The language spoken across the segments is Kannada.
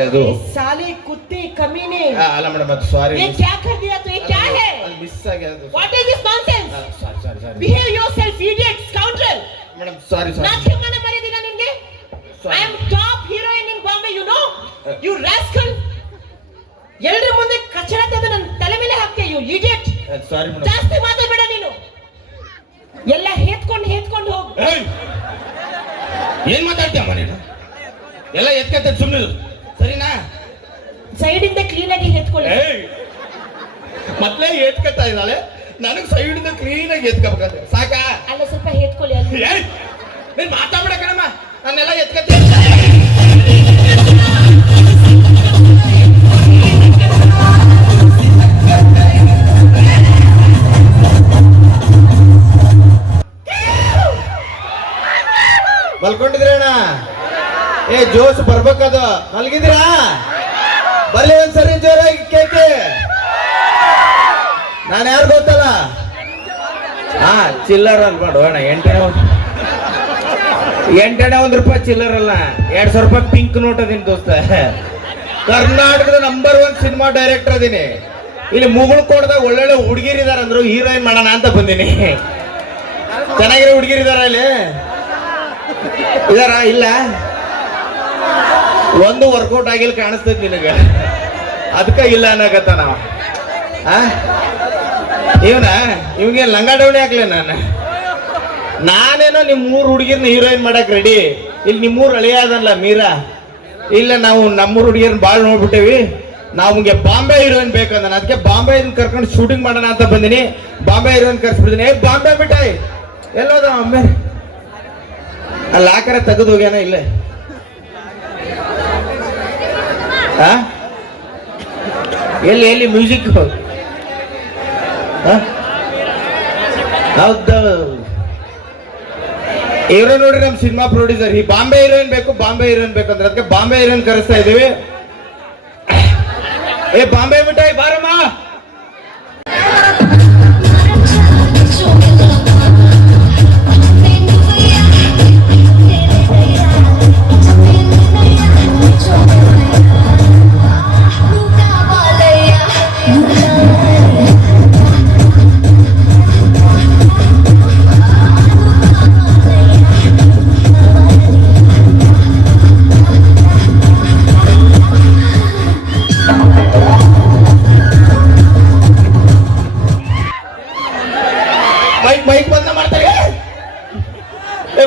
ಅದು साले कुत्ते कमीने ಆ, ಅಲ್ಲ ಮೇಡಮ್ ಅದು ಸಾರಿ ये क्या कर दिया तो ये क्या है ಮಿಸ್ ಆಗ್ಯದ what is this nonsense sorry sorry sorry behave yourself idiot scoundrel madam sorry sorry ನಾಚಿಕೆ ಮಾನ ಮರ್ಯಾದಿಲ್ಲ ನಿನ್ಗೆ Sorry. I am top heroine in Bombay you know you rascal ಎಲ್ಲರ ಮುಂದೆ ಕಚಡ ತೆಗೆದು ನನ್ನ ತಲೆ ಮೇಲೆ ಹಾಕ್ತೀಯ ಯು ಇಡಿಯಟ್ ಸಾರಿ ಮೇಡಮ್ ಜಾಸ್ತಿ ಮಾತಾಡಬೇಡ ನೀನು ಎಲ್ಲ ಹೇತ್ಕೊಂಡು ಹೇತ್ಕೊಂಡು ಹೋಗು ಏಯ್! ಏನ್ ಮಾತಾಡ್ತೀಯಮ್ಮ ನೀನು ಎಲ್ಲ ಎತ್ಕತ್ತ ಸುಮ್ಮನೆ ಸರಿನಾ ಸೈಡ್ ಇಂದ ಕ್ಲೀನ್ ಆಗಿ ಎತ್ಕೊಳ್ಳಿ. ಮೊದ್ಲೇ ಎತ್ಕತ್ತಾ ಇದ್ದಾಳೆ. ನನಗ್ ಸೈಡ್ ಇಂದ ಕ್ಲೀನ್ ಆಗಿ ಎತ್ಕೋಬೇಕಾದ್ರೆ ಸಾಕಾ? ಅಲ್ಲ ಸ್ವಲ್ಪ ಎತ್ಕೊಳ್ಳಿ ಅಲ್ಲಿ! ನೀನ್ ಮಾತಾಡ್ಬೇಡ ಕಣಮ್ಮ. ನನ್ನೆಲ್ಲ ಎತ್ಕೊತೀನಿ ಮಲ್ಕೊಂಡಿದ್ರೇಣ? ಏ ಜೋಸ್ ಬರ್ಬೇಕದು. ಮಲ್ಗಿದ್ರಾ? ಬರ್ಲಿ ಒಂದ್ಸರಿ ಜೋರಾಗಿ ಕೇಕೆ ನಾನು ಯಾರು ಗೊತ್ತಲ್ಲ? ಹಾ, ಚಿಲ್ಲರ್ ಅನ್ಕೊಂಡು, ಅಣ್ಣ, ಎಂಟನೇ ಎಂಟನೇ ಒಂದ್ ರೂಪಾಯಿ ಚಿಲ್ಲರ್ ಅಲ್ಲ. ಎರಡ್ ಸಾವಿರ ರೂಪಾಯಿ ಪಿಂಕ್ ನೋಟ್ ಅದೀನಿ ದೋಸ್ತ. ಕರ್ನಾಟಕದ ನಂಬರ್ ಒನ್ ಸಿನಿಮಾ ಡೈರೆಕ್ಟರ್ ಅದೀನಿ. ಇಲ್ಲಿ ಮುಗುಳು ಕೊಡ್ದಾಗ ಒಳ್ಳೊಳ್ಳೆ ಹುಡುಗಿರಿದಾರ ಅಂದ್ರು ಹೀರೋಯಿನ್ ಮಾಡೋಣ ಅಂತ ಬಂದೀನಿ. ಚೆನ್ನಾಗಿರೋ ಹುಡುಗಿರಿದಾರ ಇಲ್ಲಿ ಇದಾರ? ಇಲ್ಲ? ಒಂದು ವರ್ಕೌಟ್ ಆಗಿಲ್ಲ ಕಾಣಿಸ್ತೈತಿ ನಿನಗ. ಅದಕ್ಕೆ ಇಲ್ಲ ಅನ್ನಕತ್ತ ನಾವು. ಇವನ ಇವ್ಗೆ ಲಂಗಾಡವಣಿ ಹಾಕ್ಲೆ ನಾನು. ನಾನೇನೋ ನಿಮ್ಮ ಮೂರು ಹುಡುಗಿರ್ನ ಹೀರೋಯಿನ್ ಮಾಡಕ್ ರೆಡಿ ಇಲ್ಲಿ ನಿಮ್ಮೂರು ಅಳಿಯ ಅದಲ್ಲ ಮೀರಾ? ಇಲ್ಲ ನಾವು ನಮ್ಮೂರು ಹುಡುಗಿರ್ನ ಭಾಳ ನೋಡ್ಬಿಟ್ಟೇವಿ. ನಮ್ಗೆ ಬಾಂಬೆ ಹೀರೋಯಿನ್ ಬೇಕಂದ ಅದಕ್ಕೆ ಬಾಂಬೆ ಕರ್ಕೊಂಡು ಶೂಟಿಂಗ್ ಮಾಡೋಣ ಅಂತ ಬಂದಿನಿ. ಬಾಂಬೆ ಹೀರೋಯಿನ್ ಕರ್ಸ್ಬಿಡ್ತೀನಿ. ಏ, ಬಾಂಬೆ ಬಿಟ್ಟಾಯ್ ಎಲ್ಲೋದ ಅಮ್ಮೆ? ಅಲ್ಲಿ ಆಕರೆ ತೆಗೆದು ಹೋಗ್ಯಾನ ಇಲ್ಲೇ? ಎಲ್ಲಿ ಎಲ್ಲಿ ಮ್ಯೂಸಿಕ್ ಹೌದು. ಇವ್ರ ನೋಡ್ರಿ ನಮ್ಮ ಸಿನಿಮಾ ಪ್ರೊಡ್ಯೂಸರ್ ಈ ಬಾಂಬೆ ಹೀರೋಯಿನ್ ಬೇಕು, ಬಾಂಬೆ ಹೀರೋಯಿನ್ ಬೇಕಂದ್ರೆ ಅದಕ್ಕೆ ಬಾಂಬೆ ಹೀರೋಯಿನ್ ಕರೆಸ್ತಾ ಇದೀವಿ ಏ, ಬಾಂಬೆ ಮಿಠಾಯಿ ಬಾರಮ್ಮ!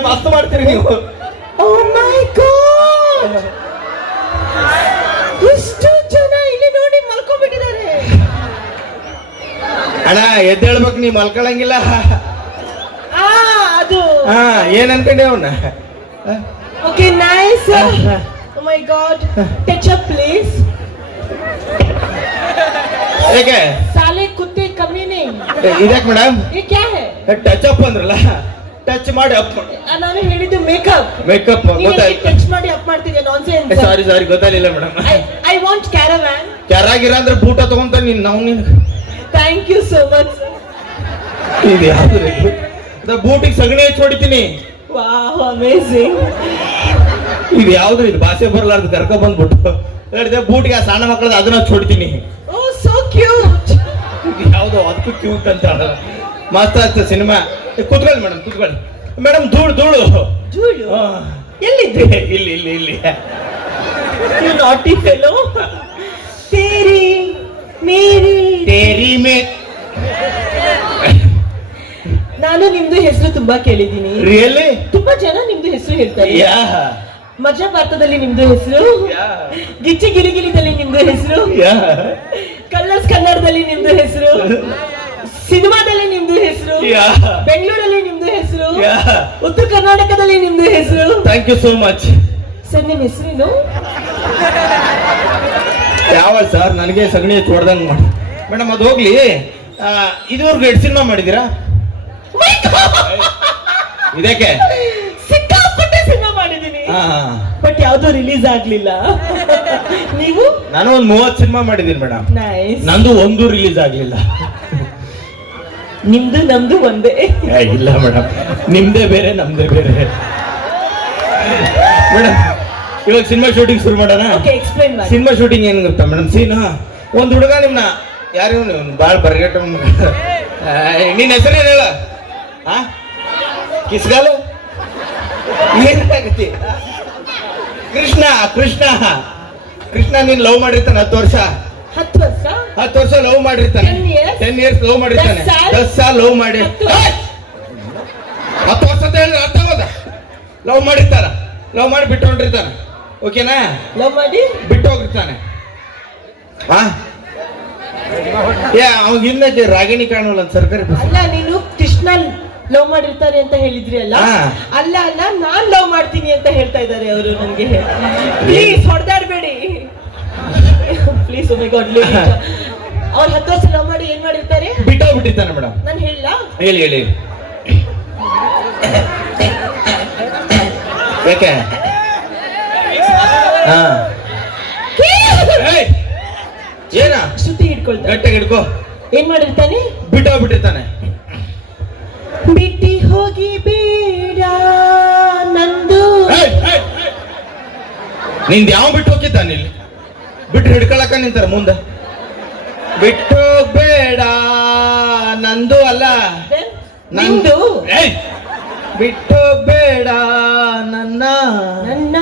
ಮಸ್ತ್ ಮಾಡ್ತೀರಿ ನೀವು. Oh ಎಷ್ಟು ಜನ ಇಲ್ಲಿ ನೋಡಿ ಮಲ್ಕೊಂಡ್ಬಿಟ್ಟಿದ್ದಾರೆ. ಅಣ್ಣ ಎದ್ದೇಳ್ಬೇಕು ನೀ ಮಲ್ಕೊಳಂಗಿಲ್ಲ. ಅದು. ಹಾ ಏನ್ ಅನ್ಕೊಂಡೆ okay nice my god touch up please ಹೇಗೆ ಸಾಲೆ ಕುತ್ತಿ ಕಮ್ಮಿ ನೀ ಇದಕ್ಕೆ ಮೇಡಮ್ ಟಚ್ ಅಪ್ ಅಂದ್ರಲ್ಲ. ಟಚ್ ಮಾಡಿ ಅಪ್ ನಾನು ಹೇಳಿದ್ದು ಮೇಕಪ್ ಮೇಕಪ್ ಗೊತ್ತಾಯ್ತು. ಟಚ್ ಮಾಡಿ ಅಪ್ ಮಾಡ್ತೀನಿ ನಾನ್ಸೆನ್ಸ್ ಸಾರಿ ಸಾರಿ ಗೊತ್ತಾಗಲಿಲ್ಲ ಮೇಡಮ್. ಐ ವಾಂಟ್ ಕ್ಯಾರವ್ಯಾನ್ ಕೆರಾಗಿರ ಅಂದ್ರೆ ಬೂಟ ತಗೊಂತ ನೀನ್ ನಾವು ನಿನ್ ಥ್ಯಾಂಕ್ ಯು ಸೋ ಮಚ್ ಇದು ಯಾವ್ದು ಬೂಟಿಗೆ ಸಗಣಿ ಹಚ್ಚಿ ಹೊಡಿತೀನಿ. ವಾಹ್ ಅಮೇಜಿಂಗ್ ಇದು ಯಾವ್ದು ಇದು ಭಾಷೆ ಬರಲಾರ್ದು ಕರ್ಕ ಬಂದ್ಬಿಟ್ಟು. ಹೇಳಿದೆ ಬೂಟಿಗೆ ಆ ಸಣ್ಣ ಮಕ್ಕಳದ ಅದನ್ನ ಹಚ್ಚಿ ಹೊಡಿತೀನಿ. ಓ ಸೋ ಕ್ಯೂಟ್ ಯಾವ್ದು? ಅದಕ್ಕೂ ಕ್ಯೂಟ್ ಅಂತ. ಮಸ್ತ್ ಸಿನಿಮಾ. ಕುತ್ಕೊಳ್ಳಿ ಮೇಡಮ್ ಕುತ್ಕೊಳ್ಳಿ. ಮೇಡಮ್ ಧೂಳು ಧೂಳು. ಧೂಳು? ಎಲ್ಲಿದ್ದೆ ಇಲ್ಲಿ ಇಲ್ಲಿ ಇಲ್ಲಿ. ಯು ನಾಟಿ ಫೆಲೋ ತೇರಿ ಮೇರಿ. ತೇರಿ ಮೇ. ನಾನು ನಿಮ್ದು ಹೆಸರು ತುಂಬಾ ಕೇಳಿದ್ದೀನಿ. ರಿಯಲಿ ತುಂಬಾ ಜನ ನಿಮ್ದು ಹೆಸರು ಹೇಳ್ತಾರೆ. ಮಜಾ ಭಾರತದಲ್ಲಿ ನಿಮ್ದು ಹೆಸರು? ಗಿಚ್ಚಿ ಗಿಲಿಗಿಲಿದಲ್ಲಿ ನಿಮ್ದು ಹೆಸರು? ಕಲ್ಲರ್ಸ್ ಕನ್ನಡದಲ್ಲಿ ನಿಮ್ದು ಹೆಸರು? ಸಿನಿಮಾದಲ್ಲಿ ನಿಮ್ದು ಹೆಸರು? ಬೆಂಗಳೂರಲ್ಲಿ ನಿಮ್ದು ಹೆಸರು? ಉತ್ತರ ಕರ್ನಾಟಕದಲ್ಲಿ ನಿಮ್ದು ಹೆಸರು? Thank you so much sir ನಿಮ್ ಹೆಸರೇನು? ಯಾವ ಸರ್? ನನಗೆ ಸಗಣಿ ಹೊಡ್ದಂಗ್ ಮಾಡಿ ಮೇಡಮ್ ಅದು ಹೋಗ್ಲಿ. ಇದುವರೆಗೂ ಎಷ್ಟು ಸಿನಿಮಾ ಮಾಡಿದೀರಾ ಇದಕ್ಕೆ? ಸಿಕ್ಕಾಪಟ್ಟೆ ಸಿನಿಮಾ ಮಾಡಿದೀನಿ ಬಟ್ ಯಾವ್ದು ರಿಲೀಸ್ ಆಗ್ಲಿಲ್ಲ. ನೀವು? ನಾನು ಒಂದು ಮೂವತ್ತು ಸಿನಿಮಾ ಮಾಡಿದ್ದೀನಿ ಮೇಡಮ್. ನಂದು ಒಂದು ರಿಲೀಸ್ ಆಗ್ಲಿಲ್ಲ. ನಿಮ್ದು ನಮ್ದು ಒಂದೇ. ಇಲ್ಲ ಮೇಡಮ್ ನಿಮ್ದೇ ಬೇರೆ ನಮ್ದೇ ಬೇರೆ. ಮೇಡಮ್ ಇವಾಗ ಸಿನಿಮಾ ಶೂಟಿಂಗ್ ಶುರು ಮಾಡೋಣ? ಎಕ್ಸ್ಪ್ಲೈನ್ ಮಾಡಿ. ಸಿನಿಮಾ ಶೂಟಿಂಗ್ ಏನು ಗೊತ್ತಾ ಮೇಡಮ್ ಸೀನ್ ಒಂದ್ ಹುಡುಗ ನಿಮ್ನ ಯಾರು ಭಾಳ ಬಾಳ್ ಬರ್ಗೆಟ ನಿನ್ನ ಹೆಸರು ಹೇಳ? ಆ? ಕಿಸ್ಗಾಲು? ಏನಾಗತಿ ಕೃಷ್ಣ ಕೃಷ್ಣ. ಕೃಷ್ಣ ನೀನ್ ಲವ್ ಮಾಡಿರ್ತಾನೆ ಹತ್ತು ವರ್ಷ. ಹತ್ತು ವರ್ಷ ಲವ್ ಮಾಡಿರ್ತಾನೆ. 10 ಟೆನ್ ಇಯರ್ಸ್ ಲವ್ ಮಾಡಿರ್ತಾನೆ. ದಸ್ ಸಾಲ ಲವ್ ಮಾಡಿ ಹತ್ತು ವರ್ಷ? ಹೇಳಿದ್ರೆ ಅರ್ಥ ಹೋದ ಲವ್ ಮಾಡಿರ್ತಾರ. ಲವ್ ಮಾಡಿ ಬಿಟ್ಟು ಹೊಂಟಿರ್ತಾನೆ ಓಕೆನಾ? ಲವ್ ಮಾಡಿ? ಬಿಟ್ಟು ಹೋಗಿರ್ತಾನೆ ಹಾ ಏ ಅವಾಗ ಇನ್ನೇ ರಾಗಿಣಿ ಕಾಣುವಲ್ಲ ಸರ್ಕಾರಿ ಬಸ್ ಅಲ್ಲ ನೀನು ಕೃಷ್ಣ ಲವ್ ಮಾಡಿರ್ತಾರೆ ಅಂತ ಹೇಳಿದ್ರಿ ಅಲ್ಲ? ಅಲ್ಲ ಅಲ್ಲ ನಾನ್ ಲವ್ ಮಾಡ್ತೀನಿ ಅಂತ ಹೇಳ್ತಾ ಇದ್ದಾರೆ ಅವರು ನನ್ಗೆ. ಪ್ಲೀಸ್ ಹೊಡೆದಾಡ್ಬೇಡಿ. ಪ್ಲೀಸ್ ಒಮ್ಮೆ ಗಾಡ್ ಅವ್ರು ಹತ್ತು ವರ್ಷ ಲವ್ ಮಾಡಿ ಏನ್ ಮಾಡಿರ್ತಾರೆ? ಬಿಟ್ಟು ಬಿಟ್ಟಿರ್ತಾನೆ ಮೇಡಮ್ ನಾನು ಹೇಳ ಹೇಳಿ ಹೇಳಿ. ಯಾಕೆ? ಹಾ! ಏನ? ಸುದ್ದಿ ಹಿಡ್ಕೊಳ್ತಾರೆ ಗಟ್ಟಾಗಿ ಹಿಡ್ಕೋ. ಏನ್ ಮಾಡಿರ್ತಾನೆ? ಬಿಟ್ಟು ಬಿಟ್ಟಿರ್ತಾನೆ ಬಿಟ್ಟಿ ಹೋಗಿ ಬೇಡ ನಂದು. ನಿಂದ! ಯಾವ ಬಿಟ್ಟು ಹೋಗಿದ್ದಾನೆ ಇಲ್ಲಿ? ಬಿಟ್ಟು ಹಿಡ್ಕೊಳಕ ನಿಂತಾರ ಮುಂದ. ಬಿಟ್ಟು ಬೇಡ. ನಂದು ಅಲ್ಲ. ನಂದು! ಬಿಟ್ಟು ಬೇಡ ನನ್ನ. ನನ್ನ.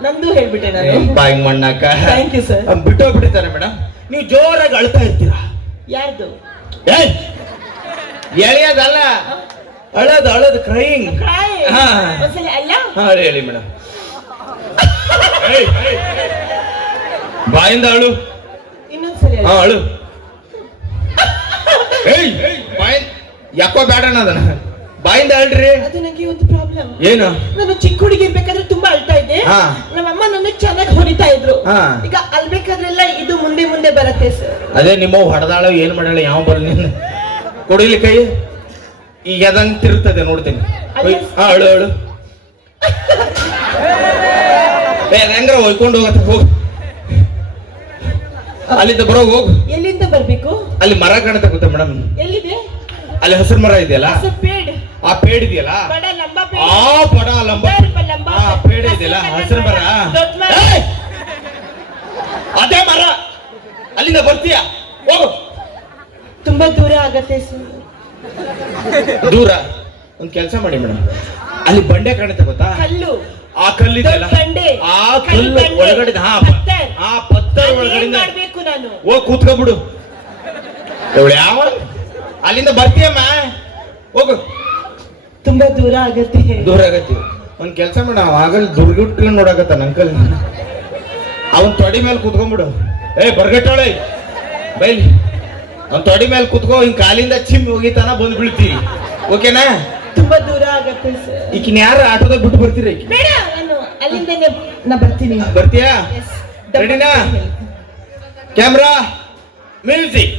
ನಂದು ಹೇಳ್ಬಿಟ್ಟೆ ನಾನು. ಹಿಂಗ್ ಮಣ್ಣಾಕ ಥ್ಯಾಂಕ್ ಯು ಸರ್ ಬಿಟ್ಟು ಹೋಗ್ಬಿಡ್ತಾರೆ ಮೇಡಮ್ ನೀವು ಜೋರಾಗಿ ಅಳ್ತಾ ಇರ್ತೀರಾ. ಯಾರ್ದು! ಎಳೆಯೋದಲ್ಲ. ಅಳದು ಅಳೋದು. ಹಾ. ಅಲ್ಲ? ಹೇಳಿ, ಮೇಡಮ್ ಬಾಯಿಂದ ಅಳು. ಹಾ ಅಳು. ಏಯ್ ಬಾಯ್ ಯಾಕೋ ಬೇಡ ಅದನ್ನ? ಬಾಯಿಂದ ಅಳ್ರಿ. ಅದು ನಂಗೆ ಒಂದು ಪ್ರಾಬ್ಲಮ್ ಏನು? ನಾನು ಚಿಕ್ಕ ಹುಡುಗಿ ಇರ್ಬೇಕಾದ್ರೆ ತುಂಬಾ ಅಳ್ತಾ ಇದ್ದೆ. ಹಾ. ನಮ್ಮಮ್ಮ ನನ್ನ ಚೆನ್ನಾಗಿ ಹೊಡಿತಾ ಇದ್ರು. ಹಾ. ಈಗ ಅಲ್ಬೇಕಾದ್ರೆಲ್ಲ ಇದು ಮುಂದೆ ಮುಂದೆ ಬರುತ್ತೆ ಸರ್ ಅದೇ ನಿಮ್ಮ ಹೊಡೆದಾಳು ಏನ್ ಮಾಡಾಳ ಯಾವ ಬರ ನಿನ್ನ ಕೊಡಿಲಿ ಕೈ. ಈಗ ಅದಂಗ್ ತಿರುಗ್ತದೆ ನೋಡ್ತೀನಿ. ಹಾ ಅಳು ಅಳು. ಏ ಹೆಂಗ್ರ ಒಯ್ಕೊಂಡು ಹೋಗತ್ತೆ ಹೋಗು. ಅಲ್ಲಿಂದ ಬರೋ ಹೋಗು. ಎಲ್ಲಿಂದ ಬರ್ಬೇಕು? ಅಲ್ಲಿ ಮರ ಕಾಣುತ್ತೆ ಗೊತ್ತಾ ಮೇಡಮ್? ಎಲ್ಲಿದೆ? ಅಲ್ಲಿ ಹಸಿರು ಮರ ಇದೆಯಲ್ಲ? ಆ ಪೇಡ್ ಇದೆಯಲ್ಲ? ಆ ಪೇಡ್ ಲಂಬ ಆ ಪೇಡ್. ಇದೆಯಲ್ಲ? ಹಸಿರು ಮರ! ಅದೇ ಮರ. ಅಲ್ಲಿಂದ ಬರ್ತೀಯ? ಹೋಗು. ತುಂಬಾ ದೂರ ಆಗತ್ತೆ ದೂರ? ಒಂದ್ ಕೆಲಸ ಮಾಡಿ ಮೇಡಮ್. ಅಲ್ಲಿ ಬಂಡೆ ಕಾಣುತ್ತೆ ಗೊತ್ತಾ? ಕಲ್ಲು. ಆ ಕಲ್ಲಿದೆಯಲ್ಲ ಬಂಡೆ. ಆ ಕಲ್ಲು ಕಲ್ಲು ಬಂಡೆ. ಒಳಗಡೆ ಹಾ ಪತ್ತರ್. ಆ ಪತ್ತರ ಒಳಗಡೆ ಏನ್ ಒಳಗಡೆಯಿಂದ. ಮಾಡ್ಬೇಕು ನಾನು? ಹೋಗ್ ಕೂತ್ಕೊಂಡ್ಬಿಡು. ಇವಳು ಯಾವ ಅಲ್ಲಿಂದ ಬರ್ತೀಯಮ್ಮ. ಹೋಗು. ತುಂಬಾ ದೂರ ಆಗತ್ತೆ. ದೂರ ಆಗತ್ತೆ. ಒಂದ್ ಕೆಲಸ ಮಾಡ ಆಗಲ್ ದುರ್ಗಿಟ್ಕೊಂಡು ನೋಡಕತ್ತ ಅಂಕಲ್ ಅವನ್ ತೊಡಿ ಮೇಲೆ ಕೂತ್ಕೊಂಡ್ಬಿಡು. ಏ ಬರ್ಗಟ್ಟೋಳೆ. ಬೈಲಿ. ಅವ್ನ್ ತೊಡಿ ಮೇಲೆ ಕೂತ್ಕೋ ಹಿಂಗ್ ಕಾಲಿಂದ ಚಿಮ್ ಹೋಗಿತಾನ ಬಂದ್ ಬೀಳ್ತೀವಿ ಓಕೆನಾ? ತುಂಬಾ ದೂರ ಆಗತ್ತೆ ಸರ್. ಈಕಿನ ಯಾರು ಆಟೋದಾಗ ಬಿಟ್ಟು ಬರ್ತೀರಿ ಈಕಿ? ಬೇಡ ನಾನು ಅಲ್ಲಿಂದನೇ ನಾ ಬರ್ತೀನಿ. ಬರ್ತೀಯಾ. ರೆಡಿನಾ ಕ್ಯಾಮ್ರಾ ಮ್ಯೂಸಿಕ್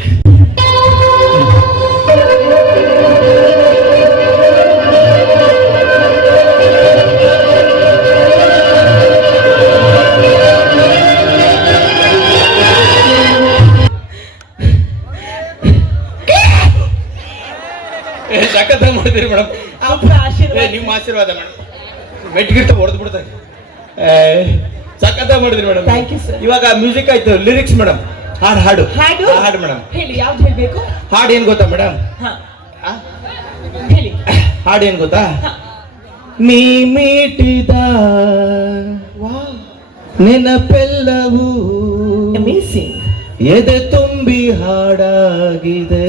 ಸಖತ್ ಮಾಡ್ತೀರಿ ಮೇಡಮ್. ಅವ್ರ ಆಶೀರ್ವಾದ. ನಿಮ್ಮ ಆಶೀರ್ವಾದ ಮೇಡಮ್ ಮೆಟ್ಗಿರ್ತ ಹೊಡೆದು ಬಿಡ್ತಾರೆ ಸಖತ್ ಮಾಡಿದ್ರಿ ಮೇಡಮ್ ಥ್ಯಾಂಕ್ ಯು ಸರ್ ಇವಾಗ ಮ್ಯೂಸಿಕ್ ಆಯ್ತು ಲಿರಿಕ್ಸ್ ಮೇಡಮ್ ಹಾಡು ಹಾಡು. ಹಾಡು? ಹಾಡು ಮೇಡಮ್ ಹೇಳಿ ಯಾವ್ದು ಹೇಳ್ಬೇಕು? ಹಾಡು ಏನು ಗೊತ್ತಾ ಮೇಡಮ್ ಹಾ. ಹೇಳಿ. ಹಾಡು ಏನು ಗೊತ್ತಾ. ನೀ ಮೀಟಿದ ನೆನಪೆಲ್ಲವೂ ಎದೆ ತುಂಬಿ ಹಾಡಾಗಿದೆ.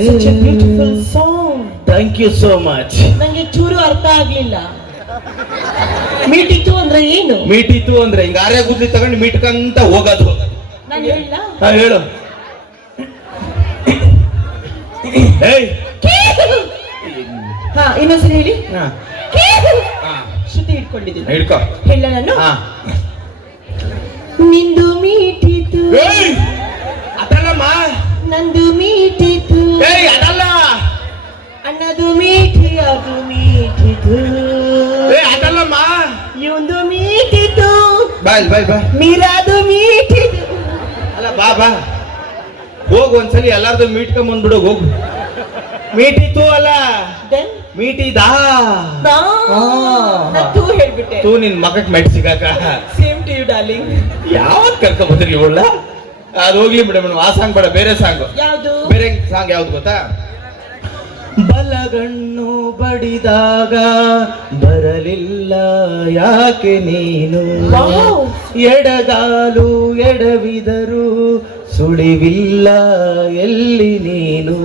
ಥ್ಯಾಂಕ್ ಯು ಸೋ ಮಚ್ ನಂಗೆ ಚೂರು ಅರ್ಥ ಆಗ್ಲಿಲ್ಲ. ಮೀಟಿತ್ತು ಅಂದ್ರೆ ಏನು? ಮೀಟಿತ್ತು ಅಂದ್ರೆ ಹಿಂಗ ಆರ್ಯ ಗುದ್ಲಿ ತಗೊಂಡು ಮೀಟ್ಕಂತ ಹೋಗೋದು. ನಾನು ಹೇಳ. ಹಾ ಹೇಳು. ಏಯ್ ಹಾ ಇನ್ನೊಂದ್ಸರಿ ಹೇಳಿ. ಹಾ, ಹಾ, ಶ್ರುತಿ ಇಟ್ಕೊಂಡಿದ್ದೀನಿ. ಹಿಡ್ಕೋ. ಹೇಳ ನಾನು. ಹಾ. ನಿಂದು ಮೀಟಿತು ಏಯ್ ಅದಲ್ಲಮ್ಮ. ನಂದು ಮೀಟಿತು ಏಯ್ ಅದಲ್ಲ. ಏಯ್ ಅದಲ್ಲಮ್ಮ. ಇವಂದು ಮೀಟಿತು ಬಾಯ್ ಬಾಯ್ ಬಾ ಮೀರಾದು ಮೀಟಿತು ಅಲ್ಲ ಬಾ ಬಾ. ಹೋಗು ಒಂದ್ಸಲಿ ಎಲ್ಲಾರ್ದು ಮೀಟ್ಕೊಂಡ್ ಬಂದ್ಬಿಡು ಹೋಗು. ಮೀಟಿ ತೂ ಅಲ್ಲ ಮೀಟಿದೂ? ತೂ ಹೇಳ್ಬಿಟ್ಟೆ. ತೂ ನಿನ್ ಮಗಕ್ ಮೆಟ್ ಸಿಗಾಕ. Same to you darling. ಯಾವತ್ ಕರ್ಕ ಬಂದ್ರಿ ಇವಳ ಅದು ಹೋಗ್ಲಿ ಮೇಡಮ್ ಆ ಸಾಂಗ್ ಬೇಡ ಬೇರೆ ಸಾಂಗ್. ಯಾವ್ದು? ಬೇರೆ ಸಾಂಗ್ ಯಾವ್ದು ಗೊತ್ತಾ? ಬಲಗಣ್ಣು ಬಡಿದಾಗ ಬರಲಿಲ್ಲ ಯಾಕೆ ನೀನು. ಎಡಗಾಲು ಎಡವಿದರು ಸುಳಿವಿಲ್ಲ ಎಲ್ಲಿ ನೀನು?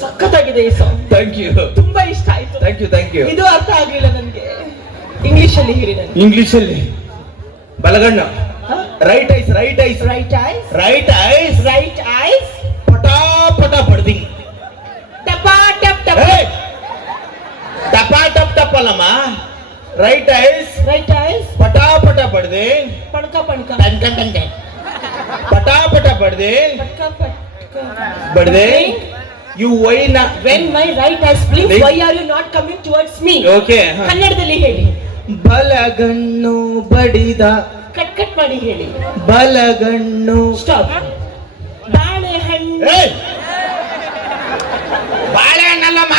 ಸಖತ್ತಾಗಿದೆ ಈ ಸಾಂಗ್ ಥ್ಯಾಂಕ್ ಯು ತುಂಬಾ ಇಷ್ಟ ಆಯ್ತು. ಥ್ಯಾಂಕ್ ಯು ಥ್ಯಾಂಕ್ ಯು ಇದು ಅರ್ಥ ಆಗಲಿಲ್ಲ ನನಗೆ. ಇಂಗ್ಲಿಷ್ ಅಲ್ಲಿ ಹೇಳಿ ನನಗೆ. ಇಂಗ್ಲಿಷ್ ಅಲ್ಲಿ ಬಲಗಣ್ಣ. Right eyes right eyes right eyes right eyes right eyes ಪಟಾ ಪಟಾ ಬಡ್ದಿ ಟಪ ಟಪ್ ಟಪ್ ಏಯ್! ಟಪ ಟಪ್ ಟಪ್ ಅಲ್ಲಮ್ಮ ರೈಟ್ ಐಸ್ ರೈಟ್ ಐಸ್ ಪಟಾ ಪಟ ಬಡ್ದೆ ಪಣಕ ಪಣ್ಕ ಟಂಕ ಟನ್. ಟನ್ ಟನ್. ಪಟಾ ಪಟ ಬಡ್ದೆ. ಪಟ್ಕ ಪಟ್ಕ ಬಡ್ದೆ you ವೈನ when my right eyes blink. Why are you not coming towards me okay ಕನ್ನಡದಲ್ಲಿ ಹೇಳಿ. ಬಲಗಣ್ಣು ಬಡಿದ ಕಟ್ ಕಟ್ ಮಾಡಿ ಹೇಳಿ. ಬಲಗಣ್ಣು ಸ್ಟಾಪ್ ಬಾಳೆಹಣ್ಣು! ಬಾಳೆಹಣ್ಣಲ್ಲಮ್ಮ.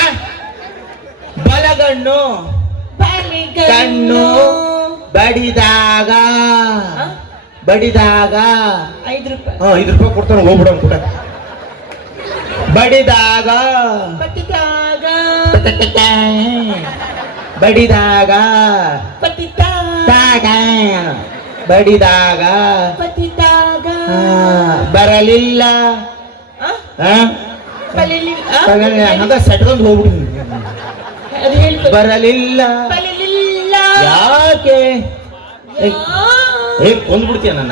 ಬಾಳೆಗಣ್ಣು ಕಣ್ಣು ಬಡಿದಾಗ. ಬಡಿದಾಗ. ಐದು ರೂಪಾಯಿ. ಹಾ ಐದು ರೂಪಾಯಿ ಕೊಡ್ತಾನೆ ಹೋಗ್ಬಿಡೋ ಕೂಡ ಬಡಿದಾಗ. ಬಡಿದಾಗ. ಬಡಿದಾಗ. ಬರಲಿಲ್ಲ. ಹಂಗ ಸೆಟ್ಕೊಂಡು ಹೋಗ್ಬಿಡ್ತೀನಿ ಬರಲಿಲ್ಲ. ಯಾಕೆ? ಏ, ಕೊಂದ್ಬಿಡ್ತೀಯ ನನ್ನ?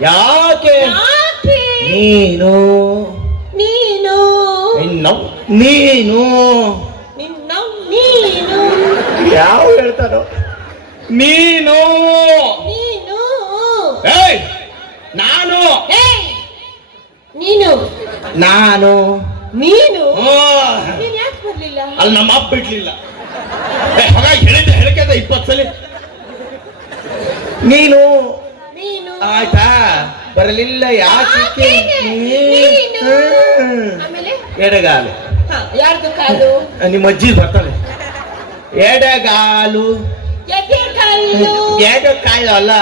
ಯಾಕೆ? ನೀನು? ನೀನು? ನೀನು? ಯಾವ ಹೇಳ್ತಾರೋ ನೀನು? ನೀನು? ನಾನು! ನೀನು? ನಾನು? ನೀನು ಹ್ಞೂ. ನೀನ್ ಯಾಕೆ ಬರ್ಲಿಲ್ಲ? ಅಲ್ಲಿ ನಮ್ಮ ಅಪ್ಪ ಬಿಡ್ಲಿಲ್ಲ ಹೇಳಿದ್ದೆ ಹೇಳ್ಕದ ಇಪ್ಪತ್ತು ಸಲ ನೀನು? ನೀನು? ಆಯ್ತಾ? ಬರಲಿಲ್ಲ ಯಾಕೆ? ಯಾಕೆ? ನೀನು. ಆಮೇಲೆ? ಎಡಗಾಲು. ಹಾ ಯಾರ್ದು ಕಾಲು? ನಿಮ್ಮ ಅಜ್ಜಿ ಬರ್ತಾಳೆ. ಎಡಗಾಲು. ಎದೆಗಲ್ಲು ಎಡಗಾಲು ಅಲ್ಲ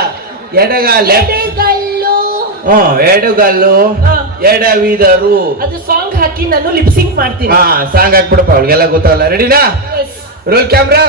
ಎಡಗಾಲ. ಎದೆಗಲ್ಲು ಹ್ಮ್ ಎಡಗಾಲು ಹಾ. ಎಡವಿದರು. ಅದು ಸಾಂಗ್ ಹಾಕಿ ನಾನು ಲಿಪ್ಸಿಂಗ್ ಮಾಡ್ತೀನಿ. ಹಾ ಸಾಂಗ್ ಹಾಕ್ಬಿಡಪ್ಪ ಅವ್ಳಿಗೆಲ್ಲ ಗೊತ್ತಾಗಲ್ಲ. ರೆಡಿನಾ. ರೋಲ್ ಕ್ಯಾಮ್ರಾ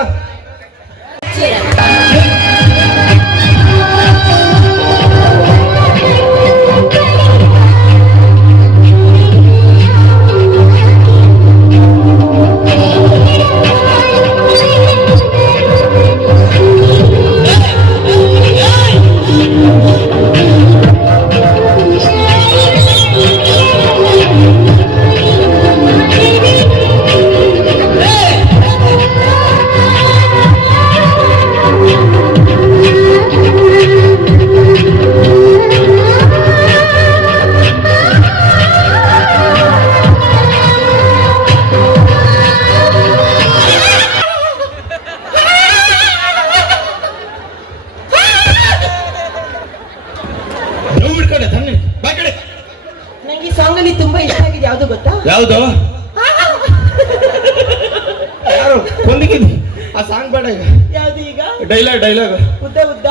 ಡೈಲಾಗ್ ಡೈಲಾಗ್ ಉದ್ದ ಉದ್ದ?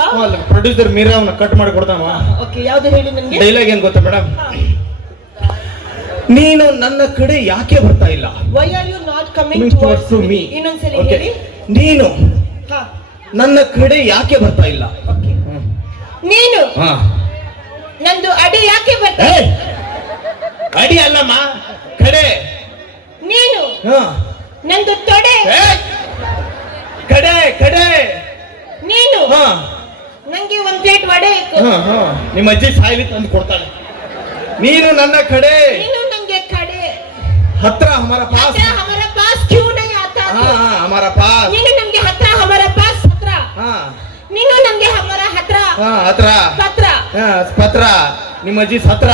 ಪ್ರೊಡ್ಯೂಸರ್ ಮೀರಾ ಅವನ ಕಟ್ ಮಾಡಿ ಕೊಡ್ತಾನ ಓಕೆ ಯಾವ್ದು ಹೇಳಿ ನನಗೆ ಡೈಲಾಗ್ ಏನು ಗೊತ್ತಾ ಮೇಡಮ್. ನೀನು ನನ್ನ ಕಡೆ ಯಾಕೆ ಬರ್ತಾ ಇಲ್ಲ? Why are you not coming towards me ಇನ್ನೊಂದು ಇನ್ನೊಂದ್ಸಲಿ ಹೇಳಿ. ನೀನು ಹಾ. ನನ್ನ ಕಡೆ ಯಾಕೆ ಬರ್ತಾ ಇಲ್ಲ? ಓಕೆ ನೀನು ಹಾ. ನಂದು ಅಡಿ ಯಾಕೆ ಬರ್ತಾ! ಅಡಿ ಅಲ್ಲಮ್ಮ ಕಡೆ. ನೀನು ಹಾ. ನಂದು ತೊಡೆ! ಕಡೆ ಕಡೆ. ನೀನು? ಹಾ. ನಂಗೆ ಒಂದ್ ಪ್ಲೇಟ್ ವಡೆ ಇತ್ತು ಹಾ, ಹಾ. ನಿಮ್ಮ ಅಜ್ಜಿ ಸಾಯ್ಲಿ ತಂದು ಕೊಡ್ತಾಳೆ. ನೀನು ನನ್ನ ಕಡೆ. ನೀನು ನಂಗೆ ಕಡೆ. ಹತ್ರ ಹಮಾರ ಪಾಸ್. ಹತ್ರ ಹಮಾರ ಪಾಸ್ ಕ್ಯೂ ನೈ ಆತಾ ಹಾ ಹಾ ಹಮಾರ ಪಾಸ್. ನೀನು ನಂಗೆ ಹತ್ರ ಹಮಾರ ಪಾಸ್ ಹತ್ರ. ಹಾ. ನೀನು ನಂಗೆ ಹಮಾರ ಹತ್ರ. ಹಾ ಹತ್ರ. ಪತ್ರ. ಹಾ ಪತ್ರ. ನಿಮ್ಮ ಅಜ್ಜಿ ಸತ್ರ.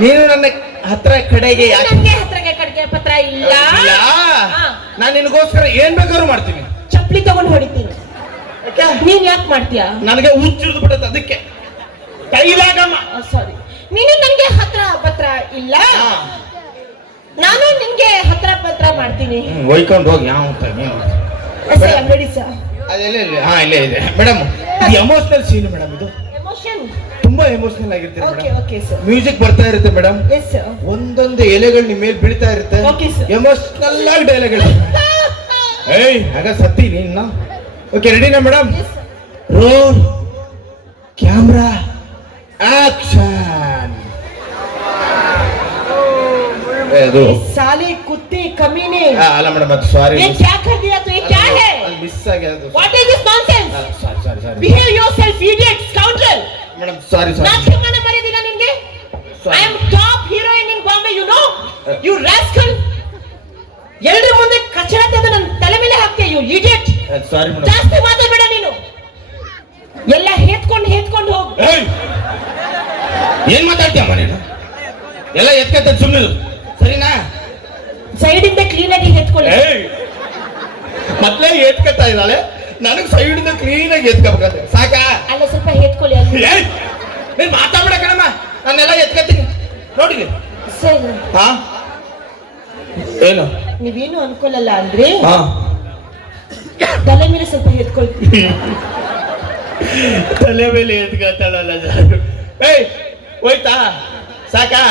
ನೀನು ನನ್ನ ಹತ್ರ ಕಡೆಗೆ ಯಾಕೆ? ನಂಗೆ ಹತ್ರಗೆ ಕಡೆಗೆ ಪತ್ರ ಇಲ್ಲ. ಇಲ್ಲ. ಹಾ. ನಾನು ನಿನಗೋಸ್ಕರ ಏನ್ ಬೇಕಾದ್ರೂ ಮಾಡ್ತೀನಿ. ಚಪ್ಪಲಿ ತಗೊಂಡು ಹೊಡಿತೀನಿ. ನೀನ್ ಯಾಕೆ ಮಾಡ್ತ್ಯಾ? ನನಗೆ ಹುಚ್ಚಿಡ್ದು ಬಿಡುತ್ತೆ ಅದಕ್ಕೆ. ಕೈಲಾಗಮ್ಮ. ಸಾರಿ ನೀನು ನನಗೆ ಹತ್ರ ಪತ್ರ ಇಲ್ಲ. ನಾನು ನಿಮ್ಗೆ ಹತ್ರ ಪತ್ರ ಮಾಡ್ತೀನಿ. ಒಯ್ಕೊಂಡು ಹೋಗಿ ಯಾವ ನೀನು ಸರ್ ಅದೆಲ್ಲ ಇಲ್ಲ ಹಾ ಇಲ್ಲೇ ಇದೆ. ಮೇಡಮ್ ಎಮೋಷನಲ್ ಸೀನ್ ಮೇಡಮ್ ಇದು. ಎಮೋಷನ್ ತುಂಬಾ ಎಮೋಷನಲ್ ಆಗಿರ್ತೀರಿ ಓಕೆ ಓಕೆ ಸರ್ ಮ್ಯೂಸಿಕ್ ಬರ್ತಾ ಇರುತ್ತೆ ಮೇಡಮ್. ಎಸ್ ಸರ್ ಒಂದೊಂದು ಎಲೆಗಳು ನಿಮ್ಮ ಮೇಲೆ ಬೀಳ್ತಾ ಇರುತ್ತೆ. ಎಮೋಷನಲ್ ಆಗಿ ಡೈಲಾಗ್ಗಳು ಏಯ್ ಆಗ ಸತ್ತಿ ನೀನು. ಓಕೆ ರೆಡಿನಾ ಮೇಡಮ್ ರೋಲ್ ಕ್ಯಾಮ್ರಾ ಆಕ್ಷನ್ ಅದು साले कुत्ते कमीने ಆ, ಅಲ್ಲ ಮೇಡಮ್ ಅದು ಸಾರಿ ये क्या कर दिया तू ये क्या है ಮಿಸ್ ಆಗಿದೆ what is this nonsense sorry sorry sorry behave yourself idiot scoundrel madam sorry sorry ನಾಚಿಕೆಮಾನ ಮರ್ಯಾದಿಲ್ಲ ನಿನ್ಗೆ I am top heroine in Bombay you know you rascal ಎಲ್ಲರ ಮುಂದೆ ಕಚಡ ತಂದು ನನ್ನ ತಲೆ ಮೇಲೆ ಹಾಕ್ತೀಯ ಯು ಇಡಿಯಟ್ ಸಾರಿ ಜಾಸ್ತಿ ಮಾತಾಡಬೇಡ ನೀನು. ಎಲ್ಲ ಹೇತ್ಕೊಂಡು ಹೇತ್ಕೊಂಡು ಹೋಗು! ಏನ್ ಮಾತಾಡ್ತೀಯಮ್ಮ ನೀನು? ಎಲ್ಲ ಎತ್ಕತ್ತ ಸುಮ್ಮನೆ ಸರಿನಾ? ಸೈಡ್ ಇಂದ ಕ್ಲೀನ್ ಆಗಿ ಹೇತ್ಕೊಳ್ಳಿ. ಏಯ್! ಮೊದ್ಲೇ ಎತ್ಕತ್ತಾ ಇದ್ದಾಳೆ. ನನಗೆ ಸೈಡ್ ಇಂದ ಕ್ಲೀನ್ ಆಗಿ ಎತ್ಕೋಬೇಕಂತೆ ಸಾಕಾ? ಅಲ್ಲ ಸ್ವಲ್ಪ ಎತ್ಕೊಳ್ಳಿ! ನೀನ್ ಮಾತಾಡ್ಬೇಡ ಕಣಮ್ಮ. ನಾನೆಲ್ಲ ಎತ್ಕತ್ತೀನಿ. ನೋಡಿ ಸರಿ. ಹಾ? ಏನು? ನೀವೇನು ಅನ್ಕೊಳ್ಳಲ್ಲ ಅಂದ್ರೆ ಹಾ. ತಲೆ ಮೇಲೆ ಸ್ವಲ್ಪ ಎತ್ಕೊಳ್ತೀನಿ ತಲೆ ಮೇಲೆ ಎತ್ಕೊಳ್ತಾಳಲ್ಲ ಏಯ್ ಹೋಯ್ತಾ? ಸಾಕಾ?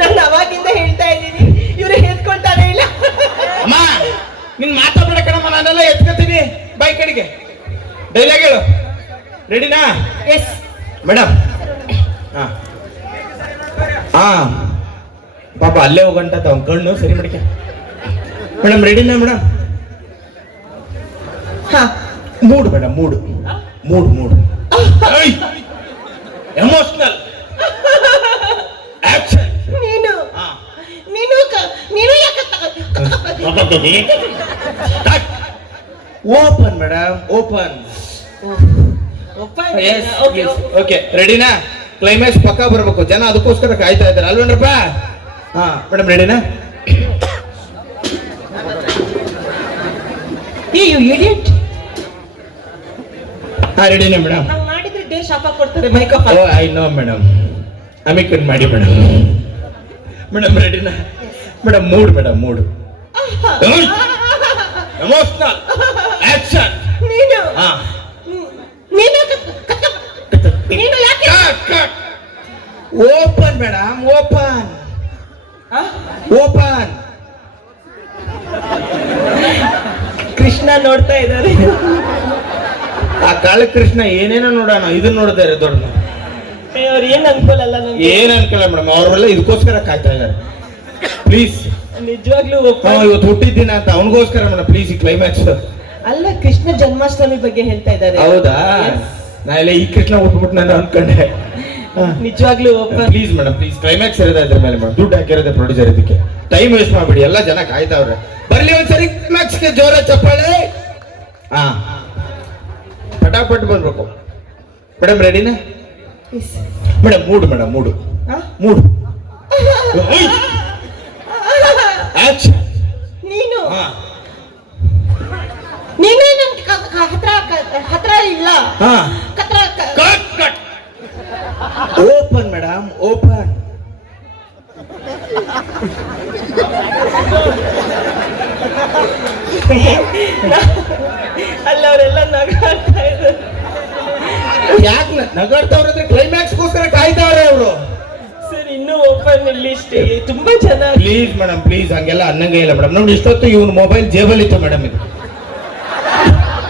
ನಾನು ಅವಾಗಿಂದ ಹೇಳ್ತಾ ಇದ್ದೀನಿ ಇವ್ರು ಎತ್ಕೊಳ್ತಾನೆ ಇಲ್ಲ. ಅಮ್ಮ ನಿನ್ ಮಾತಾಡ್ಬೇಡ ಕಣಮ್ಮ ನಾನೆಲ್ಲ ಎತ್ಕೊತೀನಿ. ಬೈ ಕಡೆಗೆ. ಡೈಲಾಗ್ ಹೇಳು. ರೆಡಿನಾ ಎಸ್ ಮೇಡಮ್ ಹಾ. ಹಾ. ಪಾಪ ಅಲ್ಲೇ ಹೋಗಂಟ ಅವ್ನ ಕಣ್ಣು ಸರಿ ಮಡಿಕೆ. ಮೇಡಮ್ ರೆಡಿನಾ madam mood madam mood mood mood emotional action ನೀನು. ನೀನು ಕ- ನೀನು ಯಾಕೆ ಓಪನ್ ಮೇಡಮ್ ಓಪನ್ ಓಕೆ ರೆಡಿನಾ ಕ್ಲೈಮ್ಯಾಕ್ಸ್ ಪಕ್ಕ ಬರ್ಬೇಕು. ಜನ ಅದಕ್ಕೋಸ್ಕರ ಕಾಯ್ತಾ ಇದ್ದಾರೆ. ಅಲ್ವೇನ್ರಪ್ಪ ಹಾ ಮೇಡಮ್ ರೆಡಿನಾ ಯು ಇಡಿಯಟ್ ಹಾ ರೆಡಿನೇ ಮೇಡಮ್ ನಾವು ಮಾಡಿದ್ರೆ ದೇಶ ಶಾಪ ಕೊಡ್ತಾರೆ mic off oh I know madam ಅಮಿಕನ್ ಮಾಡಿ ಮೇಡಮ್ ಮೇಡಮ್ ರೆಡಿನಾ madam mood madam mood emotional action ನೀನು? ಹಾ. ನೀನು ನೀನು ಯಾಕೆ? ಓಪನ್ ಮೇಡಮ್ ಓಪನ್ ಹಾ ಓಪನ್ ಕೃಷ್ಣ ನೋಡ್ತಾ ಇದ್ದಾರೆ. ಆ ಕಾಳಕೃಷ್ಣ ಏನೇನೋ ನೋಡೋಣ ಇದನ್ನ ನೋಡಿದಾರೆ ದೊಡ್ಡ ಅವ್ರು ಏನ್ ಅನ್ಕೊಳಲ್ಲ ನಮ್ಗೆ ಏನ್ ಅನ್ಕಲ್ಲ ಮೇಡಮ್ ಅವ್ರೆಲ್ಲ ಇದಕ್ಕೋಸ್ಕರ ಕಾಯ್ತಾ ಇದಾರೆ ಪ್ಲೀಸ್ ನಿಜವಾಗ್ಲೂ ಒಪ್ಪ ಇವತ್ತು ಹುಟ್ಟಿದ್ದಿನ ಅಂತ ಅವನಿಗೋಸ್ಕರ ಮೇಡಮ್ ಪ್ಲೀಸ್ ಈ ಕ್ಲೈಮ್ಯಾಕ್ಸ್ ಅಲ್ಲ ಕೃಷ್ಣ ಜನ್ಮಾಷ್ಟಮಿ ಬಗ್ಗೆ ಹೇಳ್ತಾ ಇದ್ದಾರೆ. ಹೌದಾ? ನಾ ಇಲ್ಲ ಈ ಕೃಷ್ಣ ಹುಟ್ಬಿಟ್ಟು ನಾನು ಅನ್ಕೊಂಡೆ. ನಿಜವಾಗ್ಲೂ ಒಪ್ಪ ಪ್ಲೀಸ್ ಮೇಡಮ್ ಪ್ಲೀಸ್ ಕ್ಲೈಮ್ಯಾಕ್ಸ್ ಇರೋದೇ ಅದ್ರ ಮೇಲೆ ಮೇಡಮ್ ದುಡ್ಡು ಹಾಕಿರೋದೇ ಪ್ರೊಡ್ಯೂಸರ್ ಇದಕ್ಕೆ. ಟೈಮ್ ವೇಸ್ಟ್ ಮಾಡ್ಬಿಡಿ ಎಲ್ಲ ಜನ ಕಾಯ್ತಾವ್ರೆ ಬರ್ಲಿ ಒಂದ್ಸರಿ ಕ್ಲೈಮ್ಯಾಕ್ಸ್ಗೆ ಜೋರ ಚಪ್ಪಾಳೆ. ಹಾ. ಪಟಾಪಟ್ ಬರ್ಬೇಕು ಮೇಡಮ್ ರೆಡಿನಾ. Madam mood madam mood. ಹಾ ಮೂಡು. ನೀನು? ಹಾ. ನೀನೇ ಹತ್ರ ಹತ್ರ ಇಲ್ಲ. ಹಾ ಕತ್ರ ಕ- cut cut open madam open ಅಲ್ಲ ಅವರೆಲ್ಲ ನಗಾಡ್ತಾ ಇದ್ದಾರೆ ಯಾಕೆ ಕ್ಲೈಮ್ಯಾಕ್ಸ್ ಕ್ಲೈಮ್ಯಾಕ್ಸ್ಗೋಸ್ಕರ ಕಾಯ್ತಾವ್ರೆ ಅವರು. ಸರ್ ಇನ್ನೂ ಓಪನ್ ಇಷ್ಟೇ ತುಂಬಾ ಚೆನ್ನಾಗಿ ಪ್ಲೀಸ್ ಮೇಡಮ್ ಪ್ಲೀಸ್ ಹಂಗೆಲ್ಲ ಅನ್ನಂಗೆ ಇಲ್ಲ ಮೇಡಮ್ ನೋಡಿ ಇಷ್ಟೊತ್ತು ಇವ್ನು ಮೊಬೈಲ್ ಜೇಬಲ್ ಇತ್ತು ಮೇಡಮ್ ಇದು.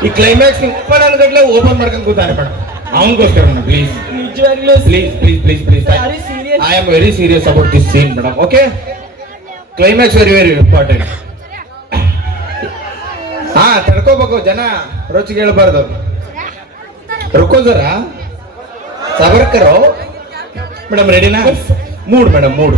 ಈ ಕ್ಲೈಮ್ಯಾಕ್ಸ್ ಓಪನ್ ಅನ್ಗಟ್ಲೆ ಓಪನ್ ಮಾಡ್ಕೊಂಡ್ ಕೂತಾನೆ ಮೇಡಮ್ ಅವನಿಗೋಸ್ಕರ ಮೇಡಮ್ ಪ್ಲೀಸ್ ನಿಜವಾಗ್ಲೂ please please please please I am very serious about this scene madam okay climax very very important ಹಾ ತಡ್ಕೋಬೇಕು ಜನ. ರುಚಿ ಹೇಳ್ಬಾರ್ದು. ರುಕೋ ಜರ ಸಬರ್ಕರು ಮೇಡಮ್ ರೆಡಿನಾ ಮೂಡ್ ಮೇಡಮ್ ಮೂಡ್.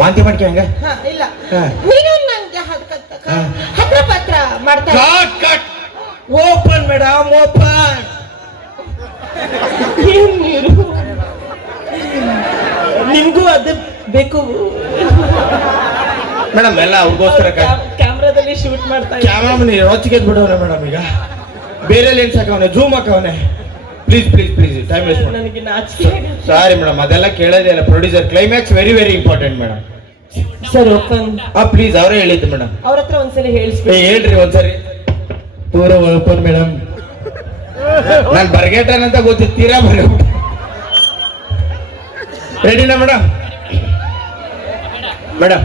ವಾಂತಿ ಮಾಡ್ಕೆ ಹಂಗ. ಇಲ್ಲ. ನೀನು ನಂಗೆ ಹತ್ರ ಪತ್ರ ಮಾಡ್ತಾ ಓಪನ್ ಮೇಡಮ್ ಓಪನ್ ಏನ್ ನೀರು ನಿಮ್ಗೂ ಅದು ಬೇಕು. ಮೇಡಮ್ ಎಲ್ಲ ಅವ್ರಿಗೋಸ್ಕರ ಕ್ಯಾಮ್ರಾದಲ್ಲಿ ಶೂಟ್ ಮಾಡ್ತಾ ಕ್ಯಾಮ್ರಾ ರೊಚ್ಚಿಗೆ ಬಿಡೋರ ಮೇಡಮ್ ಈಗ. ಬೇರೆ ಲೆನ್ಸ್ ಹಾಕವನೆ zoom ಹಾಕವನೆ. Please please please time waste ಮಾಡಿ. ನನಗೆ ನಾಚಿಕೆ ಸಾರಿ ಮೇಡಮ್ ಅದೆಲ್ಲ ಕೇಳೋದೇ ಇಲ್ಲ. Producer climax very very important madam. Sir open ಆ ಪ್ಲೀಸ್ ಅವರೇ ಹೇಳಿದ್ದು ಮೇಡಮ್. ಅವ್ರ ಹತ್ರ ಒಂದ್ಸಲ ಹೇಳಿಸ್ಬೇಕು ಹೇಳ್ರಿ ಒಂದ್ಸರಿ. ಪೂರ ಓಪನ್ ಮೇಡಮ್. ನಾನು ಬರ್ಗೇಟನ್ ಅಂತ ಗೊತ್ತಿತ್ತು ತೀರಾ ಬರ ರೆಡಿನಾ ಮೇಡಮ್? ಮೇಡಮ್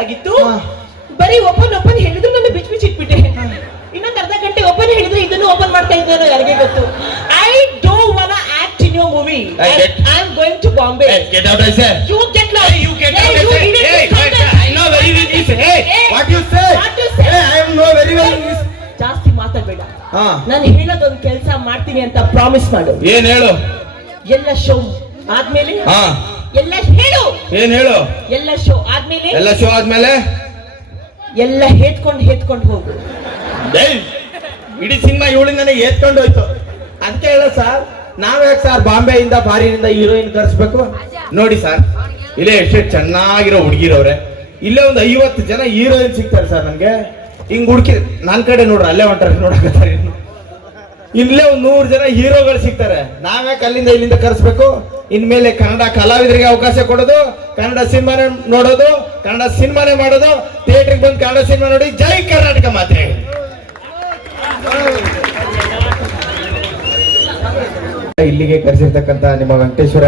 ಹೇಳ್ಬೇಕಾಗಿತ್ತು ಹಾ. ಬರೀ ಓಪನ್ ಓಪನ್ ಹೇಳಿದ್ರು ನಾನು ಬಿಚ್ ಬಿಚ್ ಇಟ್ಬಿಟ್ಟೆ. ಇನ್ನೊಂದು ಅರ್ಧ ಗಂಟೆ ಓಪನ್ ಹೇಳಿದ್ರೆ ಇದನ್ನು ಓಪನ್ ಮಾಡ್ತಾ ಇದ್ದಾನೆ ಯಾರಿಗೆ ಗೊತ್ತು? I do one act in your movie I am going to Bombay get out I say you get lost you get out I I say. Hey, wait, I know very well what say? What you say? Hey, I am know very well this. ಜಾಸ್ತಿ ಮಾತಾಡಬೇಡ. ಹಾ. ನಾನು ಹೇಳೋದೊಂದು ಕೆಲಸ ಮಾಡ್ತೀನಿ ಅಂತ ಪ್ರಾಮಿಸ್ ಮಾಡು. ಏನ್ ಹೇಳು? ಎಲ್ಲ ಶೋ ಆದ್ಮೇಲೆ ಹಾ. ಎಲ್ಲ ಹೇಳು. ಏನ್ ಹೇಳು? ಎಲ್ಲ ಶೋ ಆದ್ಮೇಲೆ? ಎಲ್ಲ ಶೋ ಆದ್ಮೇಲೆ? ಎಲ್ಲ ಹೇತ್ಕೊಂಡು ಹೇತ್ಕೊಂಡು ಹೋಗು. ಇಡೀ ಸಿನಿಮಾ ಇವಳಿಂದಾನೆ ಎತ್ಕೊಂಡು ಹೋಯ್ತು. ಅದಕ್ಕೆ ಹೇಳೋ ಸರ್ ನಾವ್ಯಾಕೆ ಸರ್ ಬಾಂಬೆಯಿಂದ ಬಾರಿನಿಂದ ಹೀರೋಯಿನ್ ಕರೆಸ್ಬೇಕು? ನೋಡಿ ಸರ್ ಇಲ್ಲೇ ಎಷ್ಟು ಚೆನ್ನಾಗಿರೋ ಹುಡುಗಿರವ್ರೆ ಇಲ್ಲೇ ಒಂದು ಐವತ್ತು ಜನ ಹೀರೋಯಿನ್ ಸಿಗ್ತಾರೆ ಸರ್ ನಮ್ಗೆ ಹಿಂಗ್ ಹುಡುಕಿ ನನ್ನ ಕಡೆ ನೋಡ್ರಿ ಅಲ್ಲೇ ಹೊಂಟಾರೆ ನೋಡಕತ್ತಾರೆ ಇನ್ನು. ಇಲ್ಲೇ ಒಂದು ನೂರು ಜನ ಹೀರೋಗಳು ಸಿಗ್ತಾರೆ ನಾವ್ಯಾಕೆ ಅಲ್ಲಿಂದ ಇಲ್ಲಿಂದ ಕರೆಸ್ಬೇಕು ಇನ್ಮೇಲೆ ಕನ್ನಡ ಕಲಾವಿದರಿಗೆ ಅವಕಾಶ ಕೊಡೋದು ಕನ್ನಡ ಸಿನಿಮಾನೇ ನೋಡೋದು ಕನ್ನಡ ಸಿನಿಮಾನೇ ಮಾಡೋದು ಥಿಯೇಟ್ರಿಗೆ ಬಂದು ಕನ್ನಡ ಸಿನಿಮಾ ನೋಡಿ ಜೈ ಕರ್ನಾಟಕ ಮಾತೆ ಇಲ್ಲಿಗೆ ಕರೆಸಿರ್ತಕ್ಕಂಥ ನಿಮ್ಮ ವೆಂಕಟೇಶ್ವರ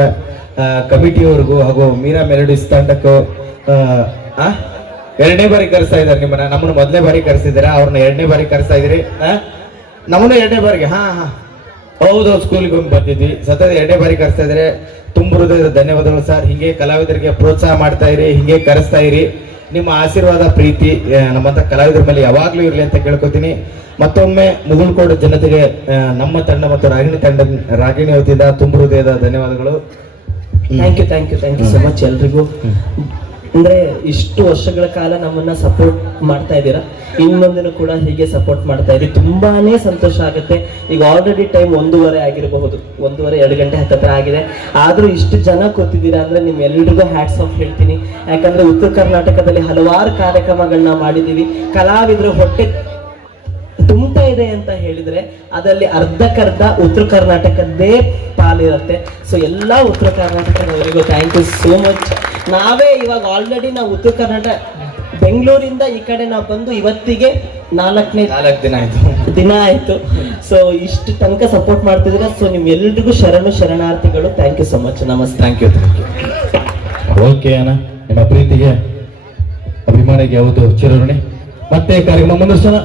ಕಮಿಟಿಯವರಿಗೂ ಹಾಗೂ ಮೀರಾ ಮೆಲಡೀಸ್ ತಂಡಕ್ಕೂ? ಎರಡನೇ ಬಾರಿ ಕರೆಸ್ತಾ ಇದ್ದಾರೆ ನಿಮ್ಮನ್ನ ನಮ್ಮನ್ನು ಮೊದಲನೇ ಬಾರಿ ಕರೆಸಿದ್ದೀರಾ ಅವ್ರನ್ನ ಎರಡನೇ ಬಾರಿ ಕರೆಸ್ತಾ ಇದ್ದೀರಿ? ನಮ್ಮನ್ನ ಎರಡನೇ ಬಾರಿಗೆ ಹಾ ಹಾ. ಹೌದು ಸ್ಕೂಲ್ಗೆ ಹೋಗಿ ಬರ್ತಿದ್ವಿ. ಸತತ ಎರಡನೇ ಬಾರಿ ಕರೆಸ್ತಾ ಇದ್ರೆ ತುಂಬ ಹೃದಯದ ಧನ್ಯವಾದಗಳು ಸರ್. ಹಿಂಗೆ ಕಲಾವಿದರಿಗೆ ಪ್ರೋತ್ಸಾಹ ಮಾಡ್ತಾ ಇರಿ ಹಿಂಗೆ ಕರೆಸ್ತಾ ಇರಿ. ನಿಮ್ಮ ಆಶೀರ್ವಾದ ಪ್ರೀತಿ ನಮ್ಮಂಥ ನಮ್ಮಂತ ಕಲಾವಿದರ ಮೇಲೆ ಯಾವಾಗಲೂ ಇರಲಿ ಅಂತ ಕೇಳ್ಕೊತೀನಿ. ಮತ್ತೊಮ್ಮೆ ಮುಗುಳ್ಕೋಡು ಜನತೆಗೆ ನಮ್ಮ ತಂಡ ಮತ್ತು ರಾಗಿಣಿ ತಂಡ ರಾಗಿಣಿ ವತಿಯಿಂದ ತುಂಬ ಹೃದಯದ ಧನ್ಯವಾದಗಳು. Thank you thank you thank you so much ಎಲ್ರಿಗೂ. ಅಂದ್ರೆ ಇಷ್ಟು ವರ್ಷಗಳ ಕಾಲ ನಮ್ಮನ್ನ ಸಪೋರ್ಟ್ ಮಾಡ್ತಾ ಇದ್ದೀರಾ? ಇನ್ನೊಂದನ್ನು ಕೂಡ ಹೀಗೆ ಸಪೋರ್ಟ್ ಮಾಡ್ತಾ ಇದ್ರಿ ತುಂಬಾನೇ ಸಂತೋಷ ಆಗುತ್ತೆ. ಈಗ ಆಲ್ರೆಡಿ ಟೈಮ್ ಒಂದೂವರೆ ಆಗಿರಬಹುದು. ಒಂದೂವರೆ, ಎರಡು ಗಂಟೆ ಹತ್ತತ್ರ ಆಗಿದೆ. ಆದ್ರೂ ಇಷ್ಟು ಜನ ಕೂತಿದ್ದೀರಾ ಅಂದ್ರೆ ನಿಮ್ ಎಲ್ರಿಗೂ ಹ್ಯಾಟ್ಸ್ ಆಫ್ ಹೇಳ್ತೀನಿ. ಯಾಕಂದ್ರೆ ಉತ್ತರ ಕರ್ನಾಟಕದಲ್ಲಿ ಹಲವಾರು ಕಾರ್ಯಕ್ರಮಗಳನ್ನ ಮಾಡಿದೀವಿ ಕಲಾವಿದರು ಹೊಟ್ಟೆ ತುಂಬಾ ಇದೆ ಅಂತ ಹೇಳಿದ್ರೆ ಅದರಲ್ಲಿ ಅರ್ಧಕ್ಕರ್ಧ ಉತ್ತರ ಕರ್ನಾಟಕದ್ದೇ ಪಾಲಿರುತ್ತೆ. ಸೊ ಎಲ್ಲ ಉತ್ತರ ಕರ್ನಾಟಕದವರಿಗೂ ಥ್ಯಾಂಕ್ ಯು ಸೋ ಮಚ್ ನಾವೇ ಇವಾಗ ಆಲ್ರೆಡಿ ನಾವು ಉತ್ತರ ಕರ್ನಾಟಕ ಬೆಂಗಳೂರಿಂದ ಈ ಕಡೆ ನಾವು ಬಂದು ಇವತ್ತಿಗೆ ನಾಲ್ಕನೇ ನಾಲ್ಕು ದಿನ ಆಯ್ತು. ದಿನ ಆಯ್ತು. ಸೊ ಇಷ್ಟು ತನಕ ಸಪೋರ್ಟ್ ಮಾಡ್ತಿದ್ರೆ ಸೊ ನಿಮ್ ಎಲ್ರಿಗೂ ಶರಣು ಶರಣಾರ್ಥಿಗಳು ಥ್ಯಾಂಕ್ ಯು ಸೊ ಮಚ್ ನಮಸ್ತೆ. Thank you thank you okay ಅಣ್ಣ. ನಿಮ್ಮ ಪ್ರೀತಿಗೆ ಅಭಿಮಾನಿಗೆ ಯಾವುದು ಚಿರಋಣಿ. ಮತ್ತೆ ಕಾರ್ಯಕ್ರಮ ಮುಂದುವರ್ಸೋಣ.